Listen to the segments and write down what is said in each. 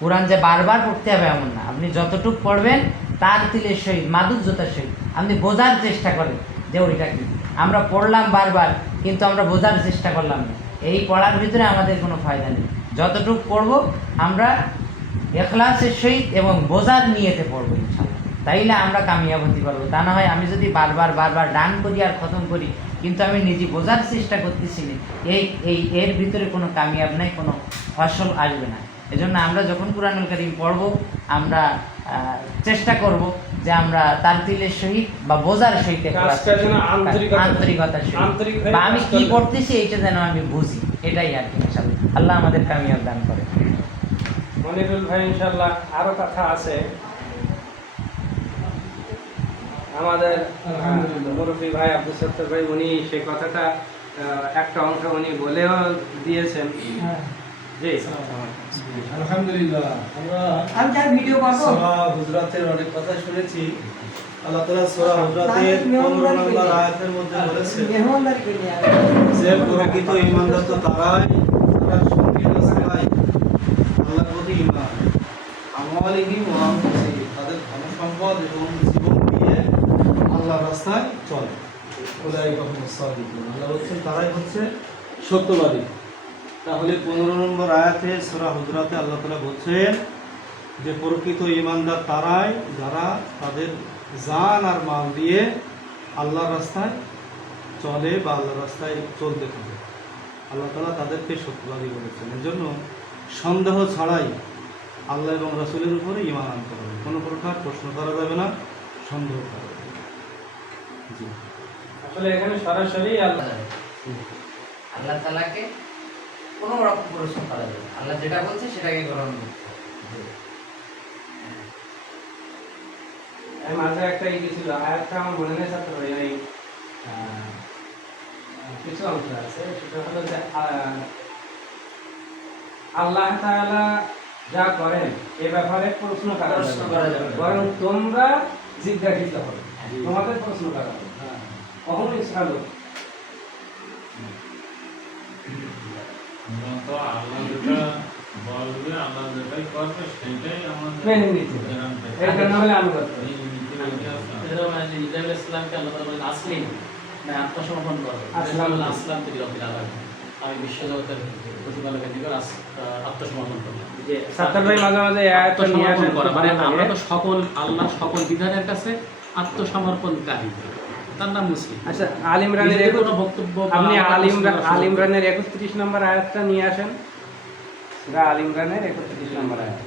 কোরআন যে বারবার পড়তে হবে এমন না, আপনি যতটুকু পড়বেন তার তিলের সহিত মাধুর্যতার সহিত আপনি বোঝার চেষ্টা করেন যে ওইটা কি। আমরা পড়লাম বারবার কিন্তু আমরা বোঝার চেষ্টা করলাম না, এই পড়ার ভিতরে আমাদের কোনো ফায়দা নেই। যতটুকু পড়ব আমরা এখলাসের সহিত এবং বোঝার নিয়েতে পড়বো ইনশাআল্লাহ, তাইলে আমরা কামিয়াব হতে পারবো। তা না হয় আমি যদি বারবার ডান করি আর খতম করি কিন্তু আমি নিজে বোঝার চেষ্টা করতেছি না, এর ভিতরে কোনো কামিয়াব নাই, কোনো ফসল আসবে না। এজন্য আমরা যখন কুরআনুল কারীম পড়ব আমরা চেষ্টা করব যে আমরা তারতিলের সহিত বা বোঝার সহিত আন্তরিকতার সহিত বা আমি কি পড়তেছি এইটা যেন আমি বুঝি, এটাই আর কি। ইনশাআল্লাহ আল্লাহ আমাদের কামিয়াব দান করে। মনিরুল ভাই ইনশাআল্লাহ আরো কথা আছে। আমাদের মুরব্বী ভাই আব্দুল সত্তার ভাই উনি সেই কথাটা একটা অংশ উনি বলেও দিয়েছেন। জি আলহামদুলিল্লাহ, আমরা সূরা হুজরাতের অনেক কথা শুনেছি। আল্লাহ তাআলা সূরা হুজরাতের 15 নম্বর আয়াতের মধ্যে বলেছেন যে প্রকৃত ঈমানদার তো তারাই যারা সংকীর্ণ চালায় আল্লাহর প্রতি ঈমান, আমালিহিম ওয়া আনফুসিহিম, তাদের ধন সম্পদ এবং জীবন দিয়ে আল্লাহর রাস্তায় চলে। উলাইকা হুমুস সাদিকুন, আল্লাহ বলছেন তারাই হচ্ছে সত্যবাদী। তাহলে 15 নম্বর আয়াতে সূরা হুজরাতে আল্লাহ তাআলা বলছেন যে প্রকৃত ঈমানদার তারাই যারা তাদের জান আর মাল দিয়ে আল্লাহর রাস্তায় চলে বা আল্লাহর রাস্তায় চলতে থাকে। আল্লাহ তাআলা তাদেরকে সত্যবাদী বলেছেন। এজন্য সন্দেহ ছাড়াই আল্লাহ এবং রাসূলের উপরে ঈমান আনতে হবে, কোনো প্রকার প্রশ্ন করা যাবে না, সন্দেহ করা যাবে না। জি, আসলে এখানে সরাসরি আল্লাহ তাআলাকে কোনো রকম প্রশ্ন করা যাবে না, আল্লাহ যেটা বলছে সেটাকে গ্রহণ করতে হবে। মাঝে একটা ছিল আয়াতটা আমার মনে নেই ছাত্র ভাই, ওই কিছু অংশ আছে, সেটা হলো যে আল্লাহ তাআলা যা করেন এ ব্যাপারে প্রশ্ন করা যাবে, বরং তোমরা জিজ্ঞাসিত হবে, তোমাদের প্রশ্ন করা হবে। কখন ইসরালো আল্লাহ যেটা বলবে, আল্লাহ যেটাই করবে সেটাই আমাদের মেনে নিতে হবে, এটা না হলে আমি করতে হবে। ইসরাঈল ইসলামকে আল্লাহ তাআলা বলেন আসলিম, মানে আত্মসমর্পণ করো। আসলাম থেকে রব্বিল আলামিন, আমি বিশ্বজগতের প্রতিপালকের নিকট আত্মসমর্পণ করলাম। যে সাত্তার ভাই মাঝে মাঝে আয়াত নিয়ে আসেন, মানে আমরা তো সকল আল্লাহ সকল বিধানের কাছে আত্মসমর্পণকারী, তার নাম মুসলিম। আচ্ছা, আল ইমরানের কোনো বক্তব্য আপনি আল ইমরানের 31 নম্বর আয়াতটা নিয়ে আসেন। সূরা আল ইমরানের 31 নম্বর আয়াত।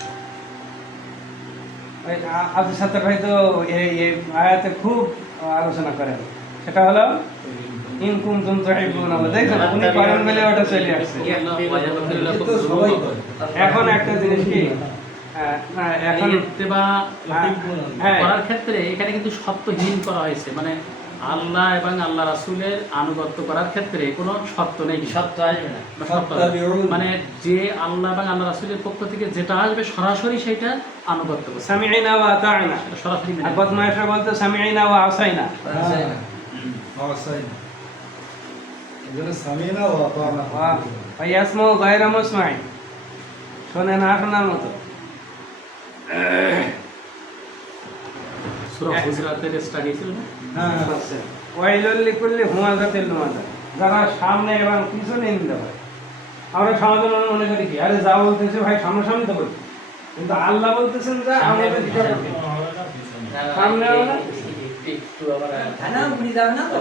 ওই আব্দুল সাত্তার ভাই তো এই আয়াতে খুব আলোচনা করেন, সেটা হলো ইন কুনতুম তুহিব্বুনাল্লাহ। দেখেন উনি করেন বলে ওটা চলে আসছে। এখন একটা জিনিস কি, এখন ইত্তেবা করার ক্ষেত্রে এখানে কিন্তু সত্যহীন করা হয়েছে, মানে আল্লাহ এবং আল্লাহ রাসূলের আনুগত্য করার ক্ষেত্রে কোনো সত্য নেই, সত্য আসবে না, মানে যে আল্লাহ এবং আল্লাহ রাসূলের পক্ষ থেকে যেটা আসবে সরাসরি সেটা আনুগত্য করবে। সামি'না ওয়া আতা'না, সরাসরি আর বদমাইশরা বলতে সামি'না ওয়া আসাইনা। আসাইনা, এজন্য সামিনা ওয়া আতা'না, ওয়া ইয়াসমাউ গায়রা মুসমা'i, শোনে না শোনার মতো। সূরা হুজরাতের স্টাডি ছিল না? হ্যাঁ, ওয়াইলুল লিকুল্লি হুমাযাতিল লুমাযা, যারা সামনে এবং পিছনে নিন্দা করে। আমরা সমাজে মনে করি কি, আরে যা বলতেছে ভাই সামনাসামনি তো বলি, কিন্তু আল্লাহ বলতেছেন যে আমাদের দিকে সামনে হবে না, একটু আবার না উনি যাবে না তো